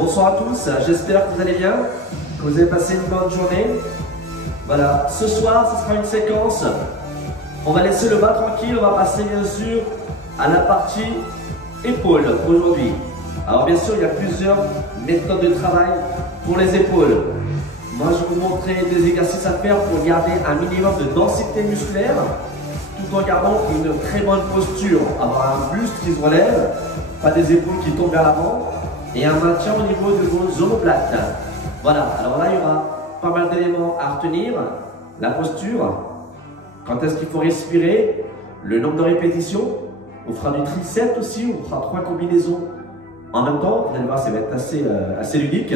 Bonsoir à tous, j'espère que vous allez bien, que vous avez passé une bonne journée. Voilà, ce soir, ce sera une séquence. On va laisser le bas tranquille, on va passer bien sûr à la partie épaules aujourd'hui. Alors bien sûr, il y a plusieurs méthodes de travail pour les épaules. Moi, je vais vous montrer des exercices à faire pour garder un minimum de densité musculaire, tout en gardant une très bonne posture, avoir un buste qui se relève, pas des épaules qui tombent vers l'avant, et un maintien au niveau de vos omoplates. Voilà, alors là, il y aura pas mal d'éléments à retenir. La posture, quand est-ce qu'il faut respirer, le nombre de répétitions, on fera du triceps aussi, on fera 3 combinaisons en même temps. Vous allez voir, ça va être assez ludique,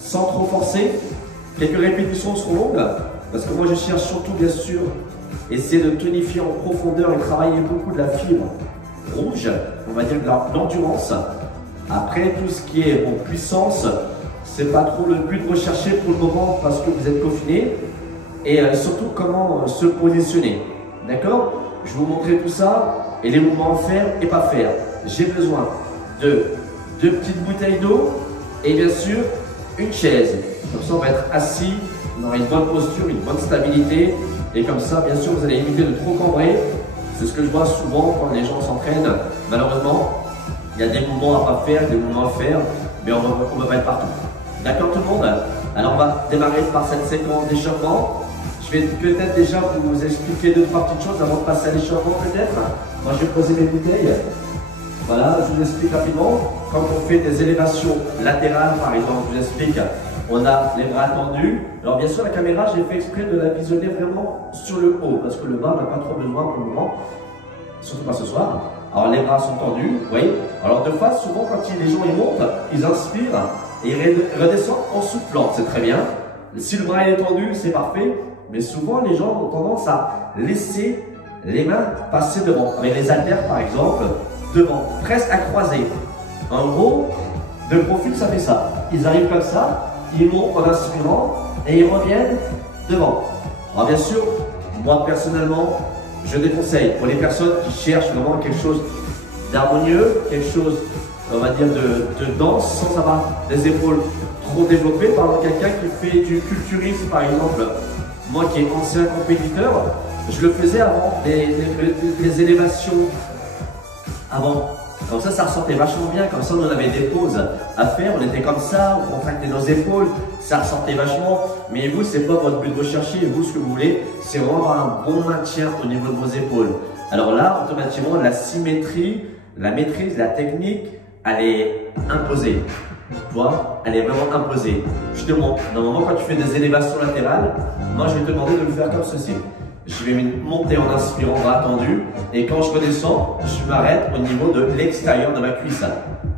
sans trop forcer. Quelques répétitions seront longues, parce que moi je cherche surtout bien sûr essayer de tonifier en profondeur et travailler beaucoup de la fibre rouge, on va dire de l'endurance. Après tout ce qui est puissance, c'est pas trop le but recherché pour le moment parce que vous êtes confiné, et surtout comment se positionner. D'accord? Je vais vous montrer tout ça et les mouvements à faire et pas faire. J'ai besoin de 2 petites bouteilles d'eau et bien sûr une chaise. Comme ça on va être assis, on aura une bonne posture, une bonne stabilité, et comme ça bien sûr vous allez éviter de trop cambrer. C'est ce que je vois souvent quand les gens s'entraînent. Malheureusement, il y a des mouvements à pas faire, des mouvements à faire, mais on ne va pas être partout. D'accord tout le monde? Alors on va démarrer par cette séquence d'échauffement. Je vais peut-être déjà vous expliquer 2-3 petites choses avant de passer à l'échauffement peut-être. Moi je vais poser mes bouteilles. Voilà, je vous explique rapidement. Quand on fait des élévations latérales par exemple, je vous explique, on a les bras tendus. Alors bien sûr la caméra, j'ai fait exprès de la visionner vraiment sur le haut, parce que le bas n'a pas trop besoin pour le moment, surtout pas ce soir. Alors les bras sont tendus, vous voyez. Alors de fois, souvent quand les gens ils montent, ils inspirent et ils redescendent en soufflant, c'est très bien. Si le bras est tendu, c'est parfait, mais souvent les gens ont tendance à laisser les mains passer devant, avec les haltères par exemple, devant, presque à croiser. En gros, de profil ça fait ça. Ils arrivent comme ça, ils montent en inspirant et ils reviennent devant. Alors bien sûr, moi personnellement, je déconseille pour les personnes qui cherchent vraiment quelque chose d'harmonieux, quelque chose, on va dire, de dense, sans avoir des épaules trop développées. Par exemple, quelqu'un qui fait du culturisme, par exemple, moi qui est ancien compétiteur, je le faisais avant les élévations avant. Comme ça ressortait vachement bien, comme ça on avait des pauses à faire, on était comme ça, on contractait nos épaules, ça ressortait vachement. Mais vous, c'est pas votre but de rechercher, vous ce que vous voulez, c'est vraiment avoir un bon maintien au niveau de vos épaules. Alors là, automatiquement, la symétrie, la maîtrise, la technique, elle est imposée. Tu vois, elle est vraiment imposée. Je te montre, normalement quand tu fais des élévations latérales, moi je vais te demander de le faire comme ceci. Je vais monter en inspirant, bras tendu, et quand je redescends, je m'arrête au niveau de l'extérieur de ma cuisse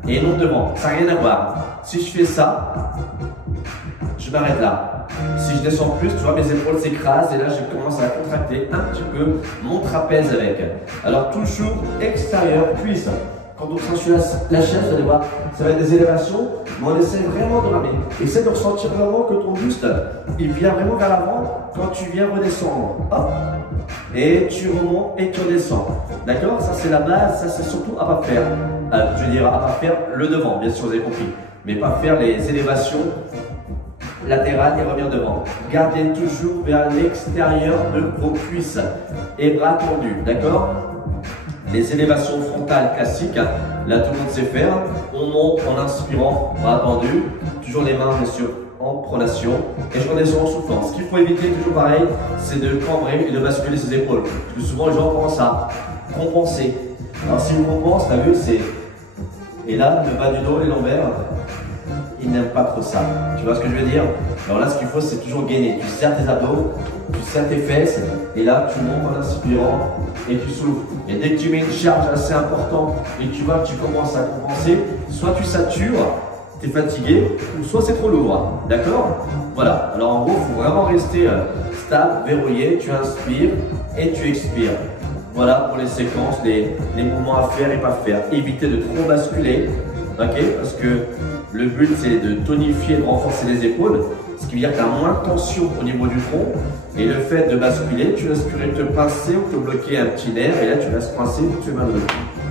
et non devant, ça n'a rien à voir. Si je fais ça, je m'arrête là. Si je descends plus, tu vois, mes épaules s'écrasent et là je commence à contracter un petit peu mon trapèze avec. Alors toujours extérieur, cuisse. Quand on sent sur la chaise, vous allez voir, ça va être des élévations, mais on essaie vraiment de ramener. Essaie de ressentir vraiment que ton buste, il vient vraiment vers l'avant quand tu viens redescendre. Hop, et tu remontes et tu redescends. D'accord? Ça c'est la base, ça c'est surtout à pas faire. Je veux dire, à pas faire le devant, bien sûr, vous avez compris. Mais pas faire les élévations latérales et revenir devant. Gardez toujours vers l'extérieur de vos cuisses et bras tendus. D'accord? Les élévations frontales classiques, là tout le monde sait faire. On monte en inspirant, bras tendus, toujours les mains bien sûr en pronation, et je redescends en soufflant. Ce qu'il faut éviter, toujours pareil, c'est de cambrer et de basculer ses épaules. Parce que souvent les gens commencent à compenser. Alors si on compense, t'as vu, c'est... Et là, le bas du dos, les lombaires, ils n'aiment pas trop ça. Tu vois ce que je veux dire? Alors là, ce qu'il faut, c'est toujours gainer. Tu serres tes abdos, tu serres tes fesses, et là, tu montes en inspirant et tu souffles. Et dès que tu mets une charge assez importante et que tu vois que tu commences à compenser, soit tu satures, tu es fatigué, ou soit c'est trop lourd. D'accord? Voilà. Alors en gros, il faut vraiment rester stable, verrouillé. Tu inspires et tu expires. Voilà pour les séquences, les mouvements à faire et pas faire. Évitez de trop basculer, ok? Parce que le but c'est de tonifier, de renforcer les épaules, ce qui veut dire que tu as moins de tension au niveau du front. Et le fait de basculer, tu laisses te pincer ou te bloquer un petit nerf, et là tu laisses pincer ou tu es mal au dos.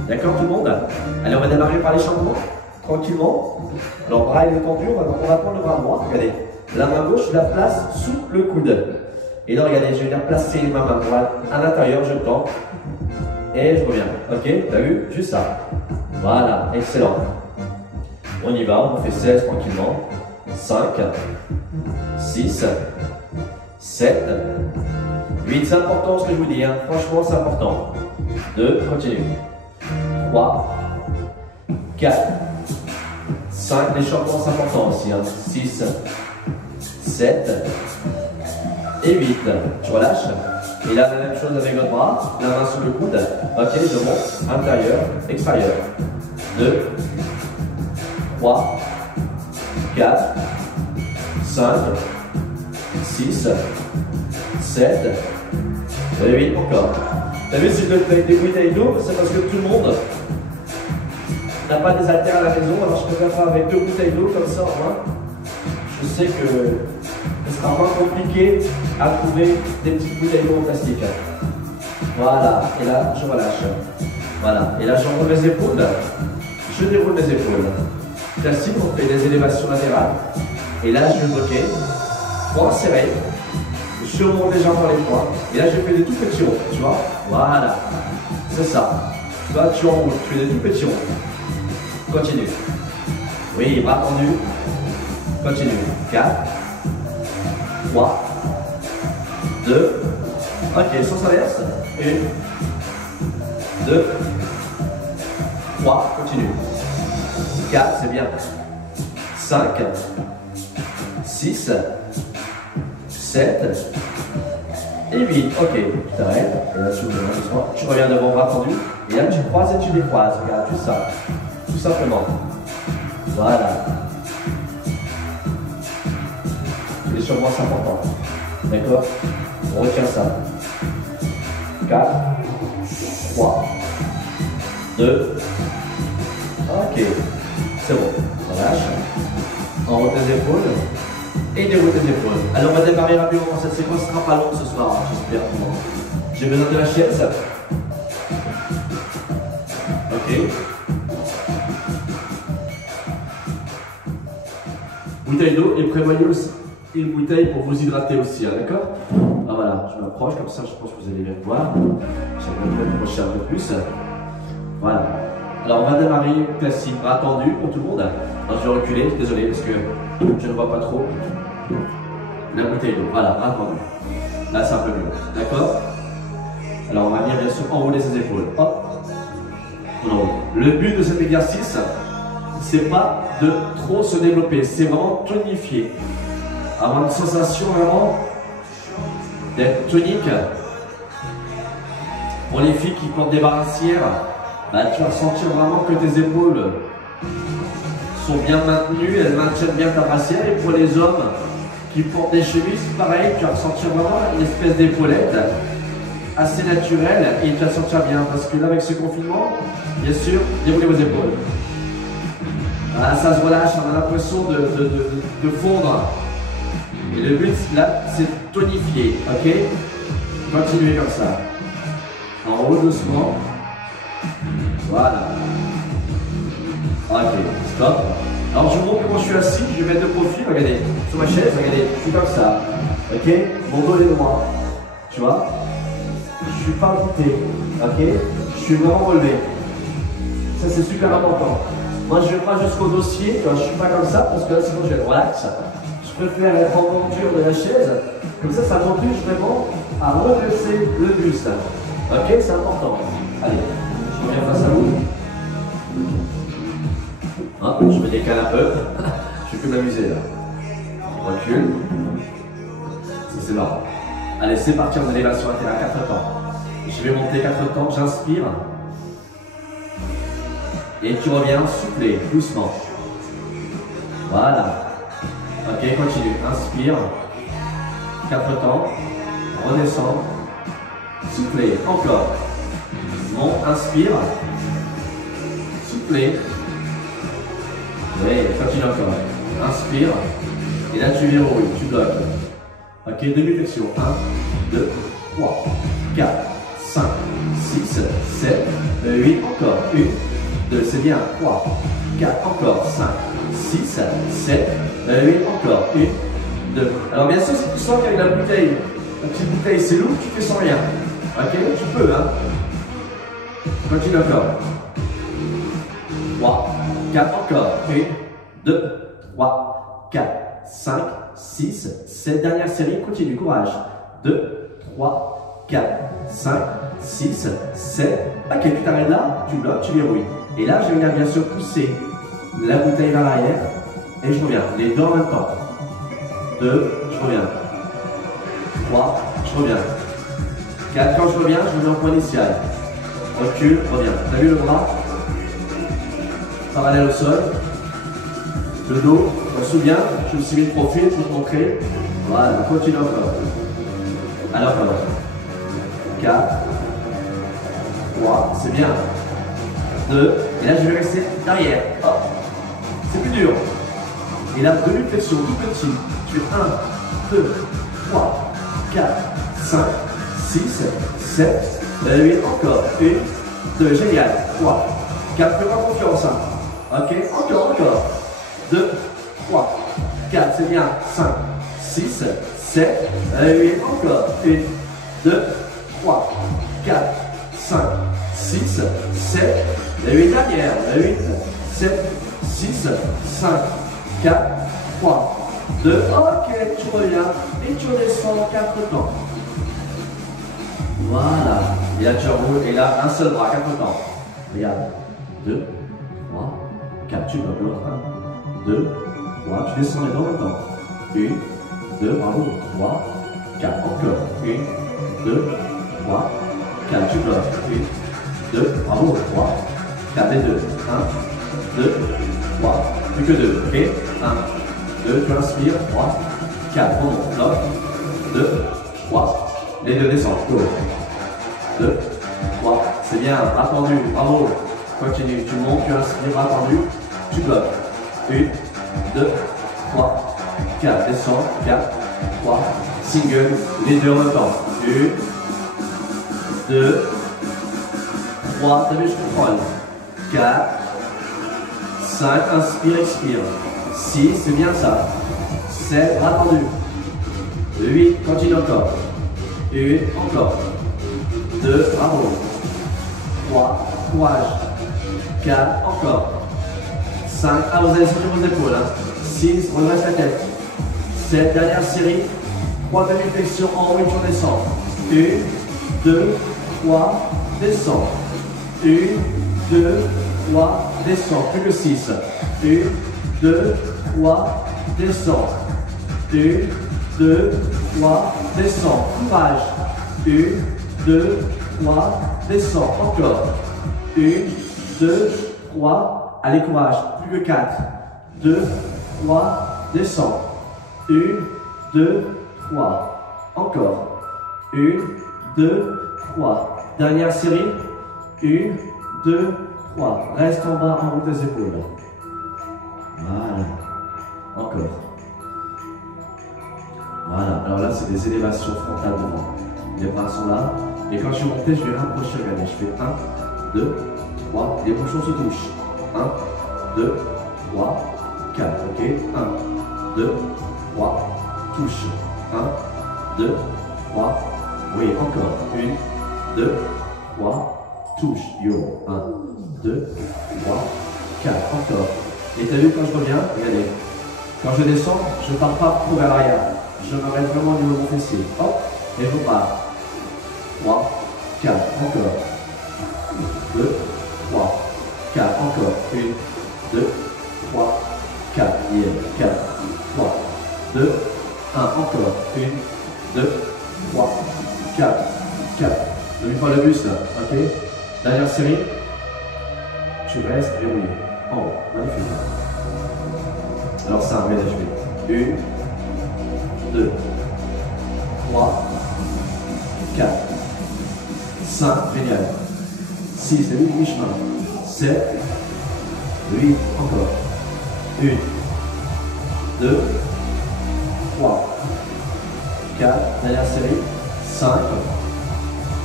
D'accord tout le monde? Allez, on va démarrer par l'échauffement. tranquillement. Alors, bras il est tendu, on va prendre le bras droit. Regardez, la main gauche, je la place sous le coude. Et là, regardez, je vais venir placer ma main droite à l'intérieur, je tends. Et je reviens. Ok, t'as vu? Juste ça. Voilà, excellent. On y va, on fait 16 tranquillement. 5, 6, 7, 8. C'est important ce que je vous dis, hein. Franchement, c'est important. 2, continue. 3, 4, 5, l'échauffement c'est important aussi, hein. 6, 7 et 8. Tu relâches. Et là, la même chose avec l'autre bras, la main sous le coude. Ok, je monte, intérieur, extérieur. 2, 3, 4, 5, 6, 7, et 8 encore. T'as vu, si je le fais avec des bouteilles d'eau, c'est parce que tout le monde n'a pas des haltères à la maison, alors je préfère faire avec 2 bouteilles d'eau comme ça, au moins. Je sais que ce sera moins compliqué à trouver des petites bouteilles d'eau en plastique. Voilà, et là, je relâche. Voilà, et là, je rentre mes épaules. Je déroule mes épaules. Classique, on fait des élévations latérales. Et là, je vais bloquer. Poings serrés. Je remonte légèrement les poings. Et là, je fais des tout petits ronds, tu vois. Voilà, c'est ça. Tu vois, tu enroules, tu fais des tout petits ronds. Continue. Oui, bras tendus. Continue. 4, 3, 2, ok, sens inverse. 1, 2, 3, continue. 4, c'est bien. 5, 6, 7 et 8. Ok, tu t'arrêtes. Et là, tu reviens devant, bras tendu. Et là, tu croises et tu décroises. Regarde, juste ça. Tout simplement. Voilà. L'échauffement, c'est important. D'accord? On retient ça. 4, 3, 2, ok. C'est bon. Relâche. On roule tes épaules. Et déroule tes épaules. Alors, on va démarrer rapidement. Cette séquence ne sera pas longue ce soir, j'espère. J'ai besoin de la chaise. Ok. Bouteille d'eau et prévoyez aussi une bouteille pour vous hydrater aussi, hein, d'accord? Ah, voilà, je m'approche comme ça, je pense que vous allez bien voir. J'aimerais m'approcher un peu plus. Voilà. Alors on va démarrer classique, bras tendus pour tout le monde. Alors je vais reculer, désolé parce que je ne vois pas trop. La bouteille d'eau, voilà, bras tendus. Là c'est un peu mieux, d'accord? Alors on va venir bien sûr enrouler ses épaules. Hop, on enroule. Le but de cet exercice, c'est pas de trop se développer, c'est vraiment tonifier. Avoir une sensation vraiment d'être tonique. Pour les filles qui portent des brassières, bah, tu vas ressentir vraiment que tes épaules sont bien maintenues, elles maintiennent bien ta brassière. Et pour les hommes qui portent des chemises, pareil, tu vas ressentir vraiment une espèce d'épaulette assez naturelle et tu vas te sentir bien. Parce que là, avec ce confinement, bien sûr, déroulez vos épaules. Ah, ça se relâche, on a l'impression de fondre. Et le but là, c'est de tonifier, ok? Continuez comme ça. En haut, doucement. Voilà. Ok, stop. Alors je vous montre comment je suis assis, je vais mettre de profil, regardez. Sur ma chaise, regardez, je suis comme ça. Ok? Mon dos est droit. Tu vois? Je suis pas voûté. Ok? Je suis vraiment relevé. Ça c'est super important. Moi je vais pas jusqu'au dossier, tu vois, je suis pas comme ça parce que là sinon je vais être relax. Je préfère être en monture de la chaise, comme ça m'oblige vraiment à redresser le buste. Ok, c'est important. Allez, je reviens face à vous. Hein, je me décale un peu. Je vais que m'amuser là. Je recule. C'est marrant. Allez, c'est parti en élévation latérale, 4 temps. Je vais monter 4 temps, j'inspire. Et tu reviens souffler, doucement. Voilà. Ok, continue. Inspire. 4 temps. Redescends. Soufflez. Encore. Monte, inspire. Soufflez. Oui, continue encore. Inspire. Et là, tu verrouilles, tu bloques. Ok, demi-flexion. 1, 2, 3, 4, 5, 6, 7, 8. Encore. 1, 2, c'est bien. 3, 4, encore. 5, 6, 7, 8, encore. 1, 2. Alors bien sûr, si tu sens qu'avec la bouteille, la petite bouteille, c'est lourd, tu fais sans rien. Ok, tu peux, hein. Continue encore. 3, 4, encore. 1, 2, 3, 4, 5, 6, 7. Dernière série, continue, courage. 2, 3, 4, 5, 6, 7. Ok, tu t'arrêtes là, tu bloques, tu verrouilles. Et là, je viens bien sûr pousser la bouteille vers l'arrière. Et je reviens. Les deux en même temps. 2, je reviens. 3, je reviens. 4, quand je reviens au point initial. Recule, reviens. Tu as vu le bras? Parallèle au sol. Le dos, je me souviens, je me suis mis de profil pour te montrer. Voilà, continue encore. Alors, 4, 3, c'est bien. 2, et là je vais rester derrière. Hop. C'est plus dur. Et là, demi-flexion, tout petit. Tu fais 1, 2, 3, 4, 5, 6, 7, 8, encore. 1, 2, génial. 3, 4, fais-moi confiance. Hein. Ok, encore. 2, 3, 4, c'est bien. 5, 6, 7, 8, encore. 1, 2, 3, 4, 5, 6, 7, 8 dernière. 8, 7, 6, 5, 4, 3, 2, ok, tu reviens et tu redescends 4 temps. Voilà. Et là tu roules et là un seul bras, 4 temps. Regarde. 2, 3, 4, tu bloques l'autre. 2, 3, tu descends les deux en même temps. 1, 2, bravo. 3, 4, encore. 1, 2, 3, 4, tu bloques. 1, 2, bravo. 3, 4 et 2. 1, 2, 3, plus que 2. Ok. 1, 2, tu inspires. 3, 4, on monte. Bloc. 2, 3, les deux descendent. Go. 2, 3, c'est bien. Bras tendu. Bravo. Continue. Tu montes, tu inspires. Bras tendu. Tu bloques. 1, 2, 3, 4, descends, 4, 3, single, les deux en même temps. 1, 2, 3, t'as vu, je contrôle. 4, 5, inspire, expire. 6, c'est bien ça. 7, bras tendus. 8, continue encore. 1, encore. 2, bravo. 3, courage. 4, encore. 5, ah vous allez sortir vos épaules. 6, redresse la tête. 7, dernière série. 3 demi-flexions en haut et tu redescends. 1, 2, 3, descends. 1, 2, 3, descends. Plus que 6. 1, 2, 3, descends. 1, 2, 3, descends. Courage. 1, 2, 3, descends. Encore. 1, 2, 3, allez courage. Plus que 4. 2, 3, descends. 1, 2, 3. Encore. 1, 2, 3. Dernière série. 1, 2, 3. Reste en bas, en haut des épaules. Voilà. Encore. Voilà. Alors là, c'est des élévations frontales devant. Les bras sont là. Et quand je suis monté, je vais rapprocher. Regardez, je fais 1, 2, 3. Les bouchons se touchent. 1, 2, 3, 4. Ok. 1, 2, 3. Touche. 1, 2, 3. Oui, encore. 1, 2, 3. Touche. Yo. 1, 2, 3, 4. Encore. Et t'as vu quand je reviens? Regardez. Quand je descends, je ne pars pas pour vers l'arrière. Je me reste vraiment au niveau de mon fessier. Hop. Et je repars. 3, 4. Encore. 2, 3, 4. Encore. 1, 2, 3, 4. Yeah. 4, 3, 2, 1. Encore. 1, 2, 3, 4, 4. N'oublie pas le buste là. Ok. Dernière série. Tu restes verrouillé. En haut. Magnifique. Alors ça, regardez, je fais 1, 2, 3, 4, 5, génial. 6, c'est 8 mi-chemin. 7, 8, encore. 1, 2, 3, 4, dernière série. 5,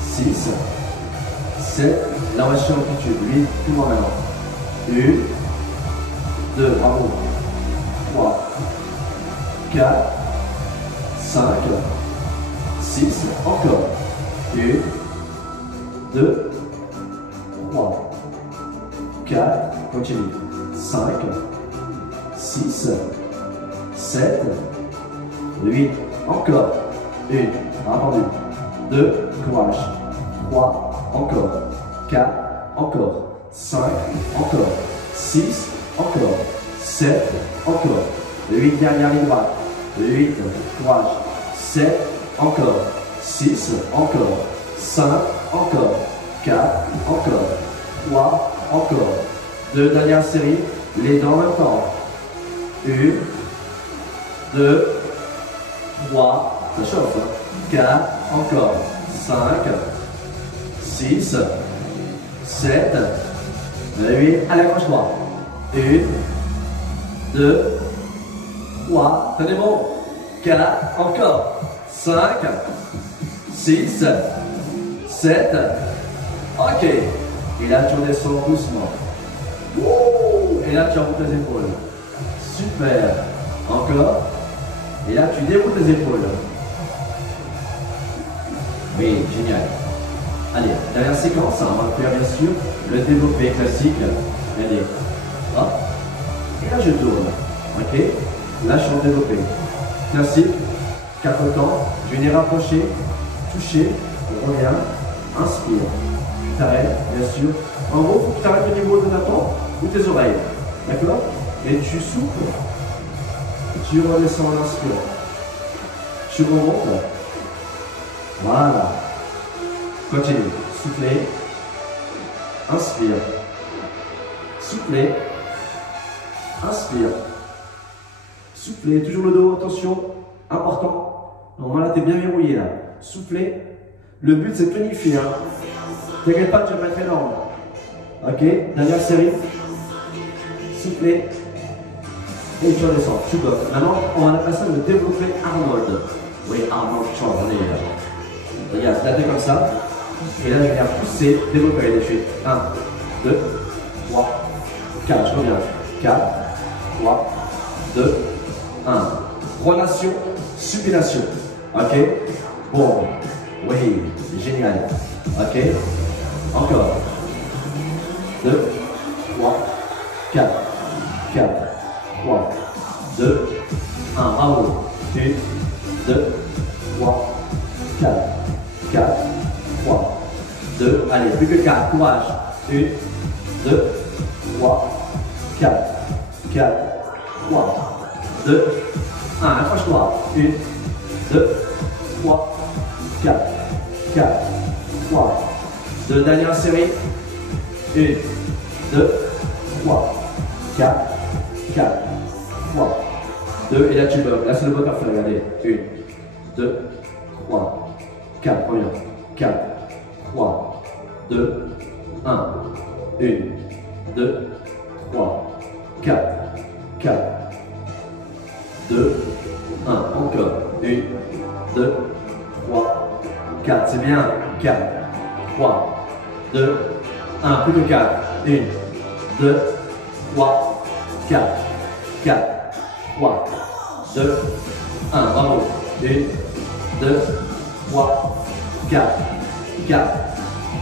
6, 7, là on va chercher l'amplitude. 8, plus loin maintenant. 1, 2, bravo. 3, 4, 5, 6, encore. 1, 2, 3, 4, continue. 5, 6, 7, 8, encore. 1, entendu. 2, courage. 3, encore. 4, encore. 5, encore. 6, encore. 7, encore. 8, dernière ligne droite. 8, courage. 7, encore. 6, encore. 5, encore. 4, encore. 3, encore. 2, dernière série. Les dents en même temps. 1, 2, 3, ça chauffe. 4, encore. 5, 6, 7, 8, allez, accroche-toi. 1, 2, 3, tenez bon. 4, encore. 5, 6, 7, ok. Et là, tu redescends doucement. Et là, tu remontes les épaules. Super. Encore. Et là, tu déroutes les épaules. Oui, génial. Allez, dernière séquence, on va faire bien sûr le développé classique. Allez, hop. Et là, je tourne. Ok. Là, je suis en développé. Classique, 4 temps. Je viens rapprocher, toucher, on revient, inspire. Tu t'arrêtes, bien sûr. En gros, il faut que tu t'arrêtes au niveau de ta tempe ou tes oreilles. D'accord? Et tu souffles. Tu redescends en inspirant. Tu remontes. Voilà. Continue. Soufflez. Inspire. Soufflez. Inspire. Soufflez. Toujours le dos. Attention. Important. Normalement, là, tu es bien verrouillé. Là. Soufflez. Le but, c'est de tonifier. Hein. T'inquiète pas, tu vas mettre énorme. Ok. Dernière série. Soufflez. Et tu redescends. Tu bloques. Maintenant, on va appeler ça le développé Arnold. Oui, Arnold Schwarzenegger. Regarde, la tête comme ça. Et là, je viens pousser, développer les suites. 1, 2, 3, 4. Je reviens. 4, 3, 2, 1. Pronation, supination. Ok. Bon. Oui, génial. Ok. Encore. 2, 3, 4, 4, 3, 2, 1. Bravo. 1, 2, 3, 4, 4, 3, 2, allez, plus que 4, courage. 1, 2, 3, 4, 4, 3, 2, 1, accroche-toi. 1, 2, 3, 4, 4, 3, 2, dernière série. 1, 2, 3, 4, 4, 3, 2, et là tu bloques. Là c'est le bloc parfait, regardez. 1, 2, 3, 4, première. 4, 3, 2, 1, 1, 2, 3, 4, 4, 2, 1, encore. 1, 2, 3, 4, c'est bien. 4, 3, 2, 1, plus que 4. 1, 2, 3, 4, 4, 3, 2, 1, bravo. 1, 2, 3, 4, 4,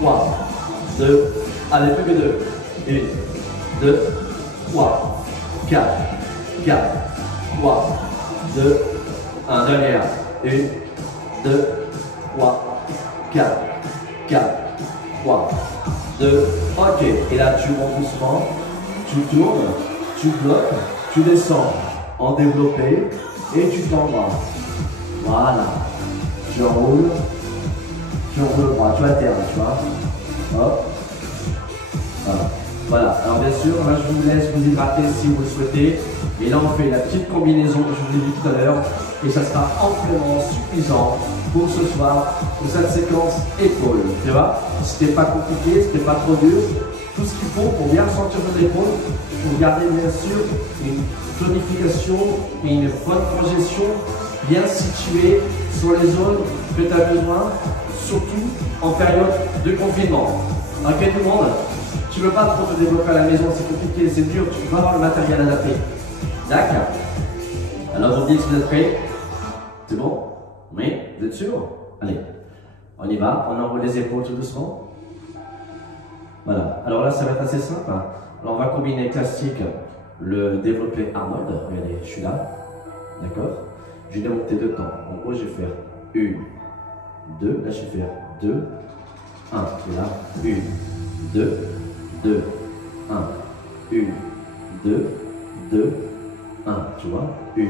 3, 2, allez, plus que 2. 1, 2, 3, 4, 4, 3, 2, 1, dernière. 1, 2, 3, 4, 4, 3, 2, ok. Et là, tu montes doucement, tu tournes, tu bloques, tu descends en développé et tu t'envoies. Voilà. Tu enroules le bras, tu alternes, tu vois. Hop. Voilà. Voilà. Alors bien sûr, là je vous laisse vous hydrater si vous le souhaitez. Et là on fait la petite combinaison que je vous ai dit tout à l'heure. Et ça sera amplement suffisant pour ce soir, pour cette séquence épaule. Tu vois, c'était pas compliqué, c'était pas trop dur. Tout ce qu'il faut pour bien sentir vos épaules, pour garder bien sûr une tonification et une bonne projection bien située sur les zones que tu as besoin, surtout en période de confinement. Ok tout le monde? tu ne veux pas trop te développer à la maison, c'est compliqué, c'est dur, tu vas avoir le matériel adapté. D'accord. Alors vous me dites si vous êtes prêts. C'est bon? Oui? Vous êtes sûr? Allez, on y va, on enroule les épaules tout doucement. Voilà, alors là ça va être assez simple. Alors on va combiner classique le développé Arnold. Regardez, je suis là. D'accord? Je vais démonter deux temps. En gros, je vais faire 1, 2. Là, je vais faire 2, 1. Et là, 1, 2, 2, 1. 1, 2, 2, 1. Tu vois? 1,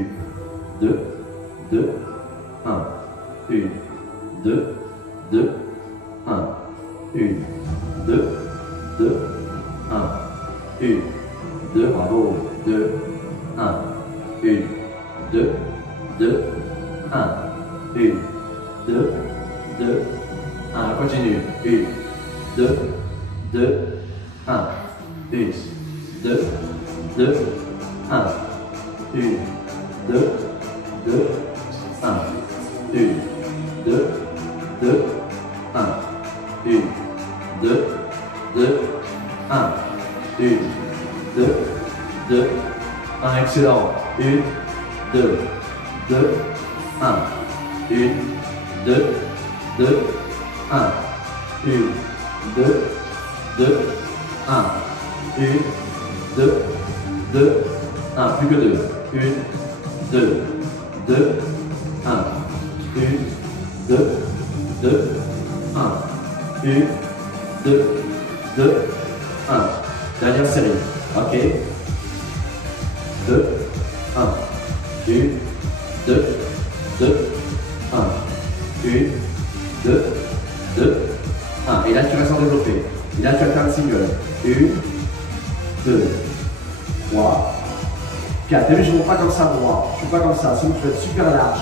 2, 2, 1. 1, 2, 2, 1. 1, 2, 2, 1. 1, 2, bravo. 2, 1. 1, 2, 2, 1. 1, 2, 2, 1. Continue. 1, 2, 2, 1. 1, 2, 2, 1. 1, 2, 2, 1. 1, 2, 2, 1. 1, 2, 2, 1. 1, 2, 2, 1. Excellent. 1, 2, 2, 1. 1, 2, 2, 1. 1, 2, 2, 1. 1, 2, 2, 1. Plus que 2. 1, 2, 2, 1. 1, 2, 2, 1. 1, 2, 2, 1. Dernière série. Ok. 2, 1. 1, 2, 2, 1. 1, 2, 2, 1. Et là, tu restes en développé. Et là, tu as un single. 1, 2, 3, 4. Et je ne monte pas comme ça droit. Je ne fais pas comme ça. Sinon, tu vas être super large.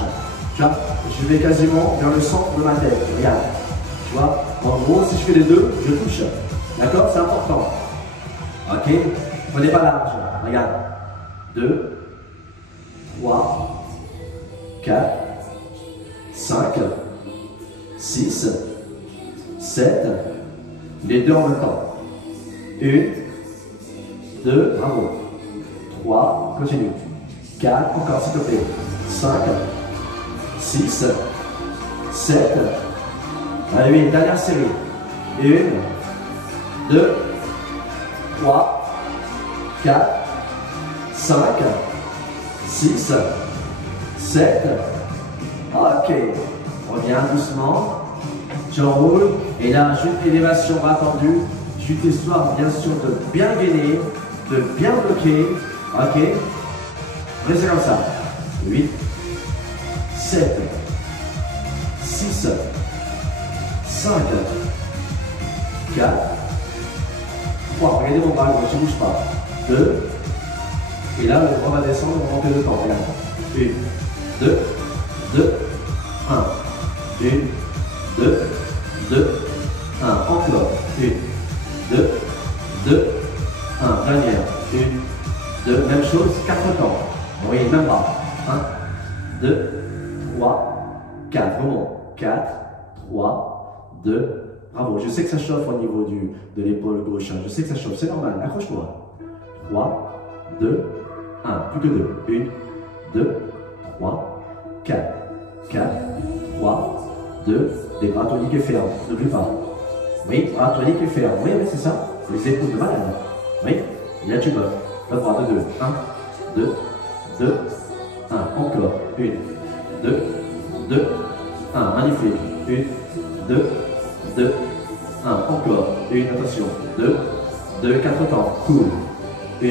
Tu vois, je vais quasiment vers le centre de ma tête. Regarde. Tu vois, en gros, si je fais les deux, je touche. D'accord? C'est important. Ok? Prenez pas large. Regarde. 2, 3, 4, 5, 6, 7, les deux en même temps. 1, 2, bravo. 3, continue. 4, encore s'il te plaît. 5, 6, 7. Allez, oui, dernière série. 1, 2, 3, 4, 5, 6, 7. Ok. Reviens doucement. Tu enroules. Et là, juste élévation bras tendus. Juste histoire, bien sûr, de bien gainer, de bien bloquer. Ok. Restez comme ça. 8, 7, 6, 5, 4, 3. Regardez mon bras, je ne bouge pas. 2. Et là, le bras va descendre, on va monter de temps. Regarde. 1, 2, 2, 1. 1, 2, 2, 1. Encore. 1, 2, 2, 1. Dernière. 1, 2. Même chose, 4 temps. Vous voyez, même bras. 1, 2, 3, 4. Vraiment. 4, 3, 2. Bravo. Je sais que ça chauffe au niveau de l'épaule gauche. Je sais que ça chauffe. C'est normal. Accroche-toi. 3, 2, 1. Plus que 2. 1, 2, 3, 4. 4, 3, 2. Les bras toniques et fermes. N'oublie pas. Oui, bras toniques et fermes. Oui, oui, c'est ça. Les épaules de malade. Oui. Et là, tu bloques. Le bras de 2. 1, 2, 2, 1. Encore. 1, 2, 2, 1. Magnifique. 1, 2, 2, 1. Encore. 1. Attention. 2, 2, 4 temps. Cool. 1,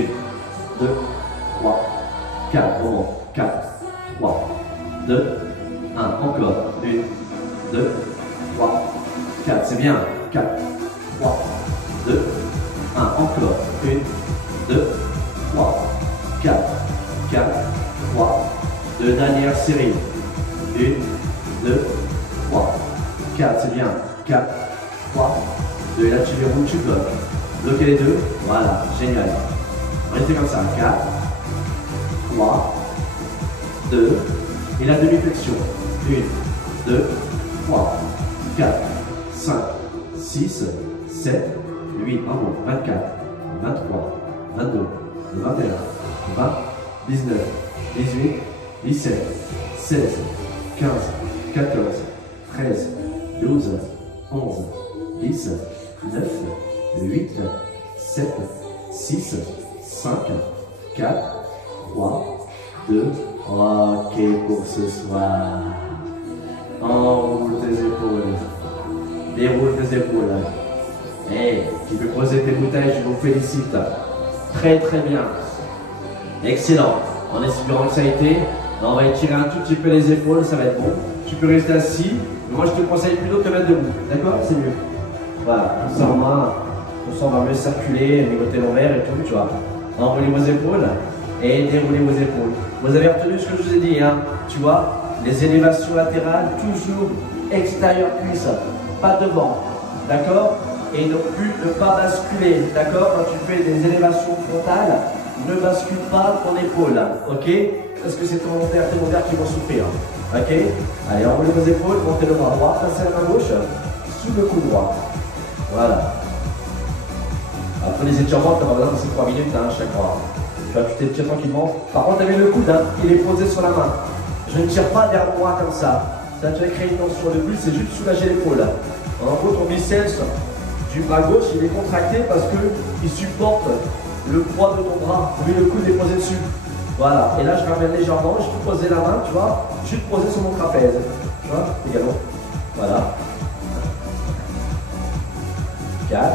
2, 3, 4. Bon. 4, 3, 2, 1. Encore. 1, 2, 3, 4. C'est bien. 4, 3, 2, 1. Encore. 1, 2, 3, 4, 4, 3, 2. Dernière série. 1, 2, 3, 4. C'est bien. 4, 3, 2. Et là, tu verrouilles, tu bloques. Bloquez les deux. Voilà. Génial. Restez comme ça. 4, 3, 2. Et la demi-flexion. 1, 2, 3, 4, 5, 6, 7, le 8, bravo, 24, 23, 22, le 21, 20, 19, 18, 17, 16, 15, 14, 13, 12, 11, 10, 9, 8, 7, 6, 5, 4, 3, 2, ok pour ce soir. Enroule tes épaules, déroule tes épaules. Et tu peux poser tes bouteilles, je vous félicite. Très très bien. Excellent. En espérant que ça a été, on va étirer un tout petit peu les épaules, ça va être bon. Tu peux rester assis, mais moi je te conseille plutôt de te mettre debout. D'accord? C'est mieux. Voilà, comme ça on va mieux circuler, niveauter l'envers et tout, tu vois. Enroulez vos épaules et déroulez vos épaules. Vous avez retenu ce que je vous ai dit, hein? Tu vois, les élévations latérales, toujours extérieur cuisse, pas devant. D'accord? Et non plus ne pas basculer. D'accord? Quand tu fais des élévations frontales, ne bascule pas ton épaule. Ok? Parce que c'est ton ovaire qui vont souffrir. Ok? Allez, enroulez vos épaules, montez le bras droit, passez la main gauche sous le cou droit. Voilà. Après les étirements, tu n'as pas besoin de ces 3 minutes hein, chaque fois. Tu vois, tu t'étires tranquillement. Par contre, tu as le coude, hein, il est posé sur la main. Je ne tire pas vers moi comme ça. Ça, tu vas créer une tension. Le but, c'est juste soulager l'épaule. En gros, ton biceps du bras gauche, il est contracté parce qu'il supporte le poids de ton bras. Lui, le coude est posé dessus. Voilà. Et là, je ramène légèrement. Je peux poser la main, tu vois. Juste poser sur mon trapèze. Tu vois, également. Voilà. 4,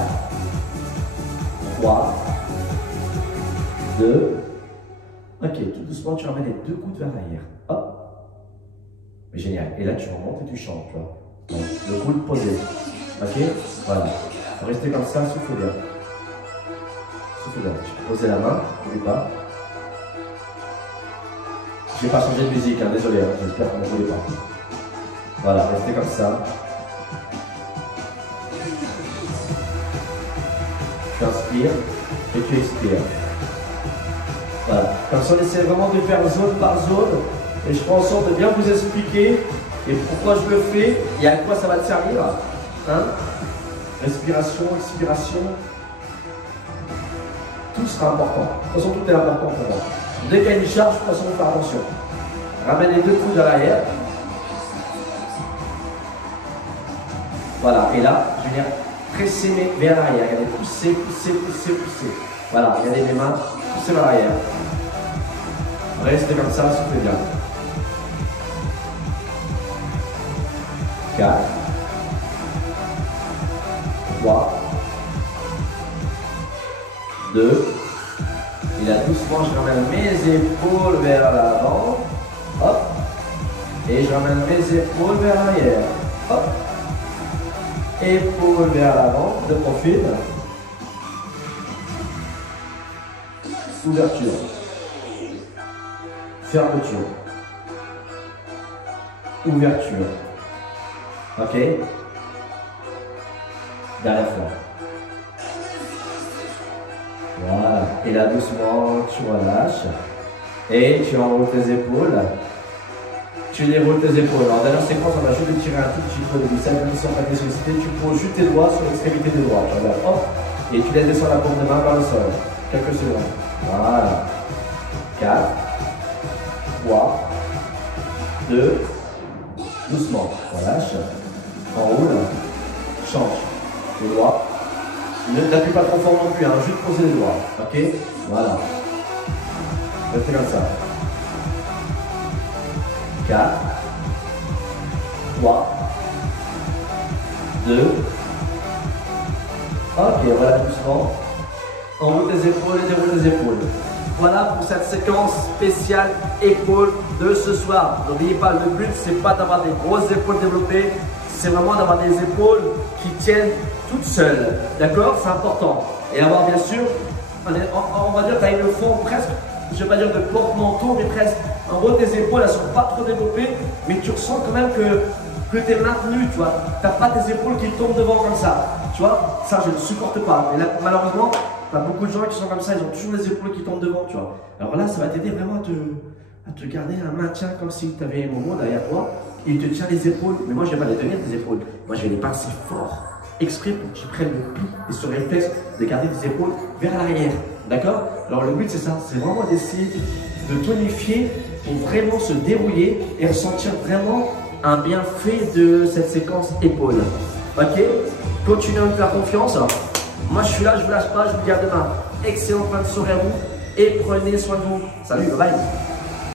3, 2. Ok, tout doucement, tu ramènes les 2 coudes vers l'arrière. Hop. Mais génial. Et là, tu remontes et tu chantes, tu vois. Donc, le coude posé. Ok. Voilà. Restez comme ça, soufflez bien. Soufflez bien. Je peux poser la main, n'oublie pas. Je n'ai pas changé de musique, hein, désolé, hein, j'espère qu'on ne voulait pas. Voilà, restez comme ça. Tu inspires et tu expires. Voilà. Comme ça, on essaie vraiment de faire zone par zone. Et je ferai en sorte de bien vous expliquer et pourquoi je le fais et à quoi ça va te servir. Hein? Respiration, expiration. Tout sera important. De toute façon, tout est important pour moi. Dès qu'il y a une charge, de toute façon, faire attention. Ramène les 2 coudes à l'arrière. Voilà. Et là, je vais venir presser vers l'arrière. Regardez, pousser, pousser, pousser, pousser. Voilà, regardez mes mains, pousser vers l'arrière. Restez comme ça, soufflez bien. 4, 3, 2. Et là, doucement, je ramène mes épaules vers l'avant. Hop. Et je ramène mes épaules vers l'arrière. Hop. Épaules vers l'avant, de profil. Ouverture. Fermeture. Ouverture. Ok. Dernière fois. Voilà. Et là, doucement, tu relâches. Et tu enroules tes épaules. Tu déroules tes épaules. Alors, dernière séquence, on va juste tirer un tout petit peu de biceps, même sans pas te solliciter. Tu poses juste tes doigts sur l'extrémité des doigts. Tu regardes, hop. Et tu laisses descendre la paume de main vers le sol. Quelques secondes. Voilà. 4, 3, 2, doucement. Relâche. Enroule. Change. Les doigts. Ne t'appuie pas trop fort non plus, hein. Juste poser les doigts. Ok? Voilà. Restez comme ça. 4, 3, 2. Ok, voilà doucement. Enroule tes épaules et déroule tes épaules. Voilà pour cette séquence spéciale épaules de ce soir. N'oubliez pas, le but, c'est pas d'avoir des grosses épaules développées, c'est vraiment d'avoir des épaules qui tiennent toutes seules. D'accord? C'est important. Et avoir bien sûr, on va dire que tu as une forme presque, je ne vais pas dire de porte-manteau, mais presque. En gros, tes épaules, elles ne sont pas trop développées, mais tu ressens quand même que tu es maintenu, tu vois. Tu n'as pas tes épaules qui tombent devant comme ça. Tu vois, ça, je ne supporte pas. Et là, malheureusement, tu as beaucoup de gens qui sont comme ça, ils ont toujours les épaules qui tombent devant, tu vois. Alors là, ça va t'aider vraiment à te garder un maintien comme si tu avais un moment derrière toi. Et il te tient les épaules. Mais moi, je ne vais pas les tenir, tes épaules. Moi, je vais les passer fort. exprès pour que tu prennes le pli et ce réflexe de garder tes épaules vers l'arrière. D'accord? Alors le but c'est ça, c'est vraiment d'essayer de tonifier pour vraiment se dérouiller et ressentir vraiment un bienfait de cette séquence épaules. Ok? Continuez à me faire confiance. Moi je suis là, je ne vous lâche pas, je vous garde demain. Excellente fin de soirée à vous et prenez soin de vous. Salut, bye bye.